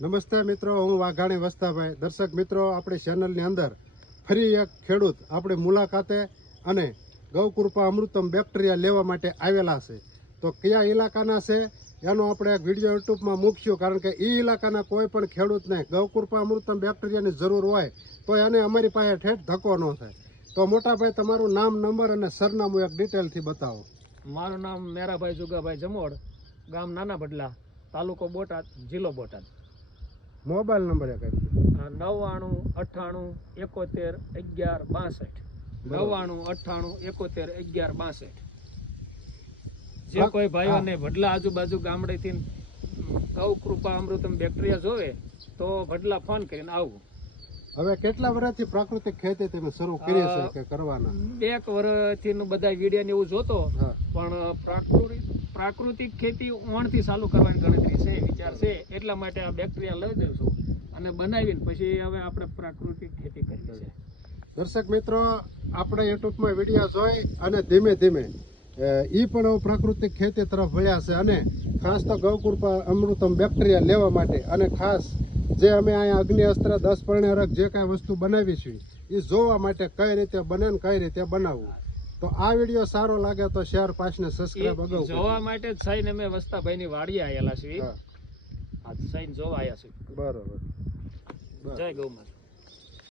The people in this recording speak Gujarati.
નમસ્તે મિત્રો, હું વાઘાણી વસ્તાભાઈ. દર્શક મિત્રો, આપણી ચેનલની અંદર ફરી એક ખેડૂત આપણે મુલાકાતે અને ગૌકૃપા અમૃતમ બેક્ટેરિયા લેવા માટે આવેલા છે. તો કયા ઇલાકાના છે એનો આપણે એક વિડીયો યુટ્યુબમાં મૂકશું, કારણ કે એ ઇલાકાના કોઈ પણ ખેડૂતને ગૌકૃપા અમૃતમ બેક્ટેરિયાની જરૂર હોય તો એને અમારી પાસે ઠેઠ ધક્કો ન થાય. તો મોટાભાઈ, તમારું નામ, નંબર અને સરનામું એક ડિટેલથી બતાવો. મારું નામ મેરાભાઈ જુગાભાઈ જમોડ, ગામ નાના બડલા, તાલુકો બોટાદ, જિલ્લો બોટાદ. મોબાઈલ નંબર એક આપી દો. 99 98 71 11 62. 99 98 71 11 62. જે કોઈ ભાઈઓને ભડલા આજુબાજુ ગામડેથી ગૌકૃપા અમૃતમ બેક્ટેરિયા જોવે તો ભડલા ફોન કરીને આવવું. હવે કેટલા વર્ષથી પ્રાકૃતિક ખેતી તમે શરૂ કરી છે કે કરવાના? 2 વર્ષથી બધા વિડીયો ને એવું જોતો, હા. પણ પ્રાકૃતિક ખેતી ઓણથી ચાલુ કરવાની ગણતરી છે, વિચાર છે. એટલા માટે આ બેક્ટેરિયા લઈ જઈશું અને બનાવીને પછી હવે આપણે પ્રાકૃતિક ખેતી કરી છે. દર્શક મિત્રો, આપણે યુટ્યુબમાં વિડીયો જોઈ અને ધીમે ધીમે ઈ પણ પ્રાકૃતિક ખેતી તરફ વળ્યા છે, અને ખાસ તો ગૌકૃપા અમૃતમ બેક્ટેરિયા લેવા માટે, અને ખાસ જે અમે અહીંયા અગ્નિ અસ્ત્ર 10 પરણેરક જે કાંઈ વસ્તુ બનાવી છે એ જોવા માટે કઈ રીતે બને ને કઈ રીતે બનાવવું. તો આ વિડીયો સારો લાગે તો શેર, 5 ને સબસ્ક્રાઇબ અગાઉ જોવા માટે જ થઈને અમે વસ્તાભાઈની વાડીએ આવેલા છીએ. આ થઈને જોવા આવ્યા છીએ. બરોબર. જય ગૌ માતા.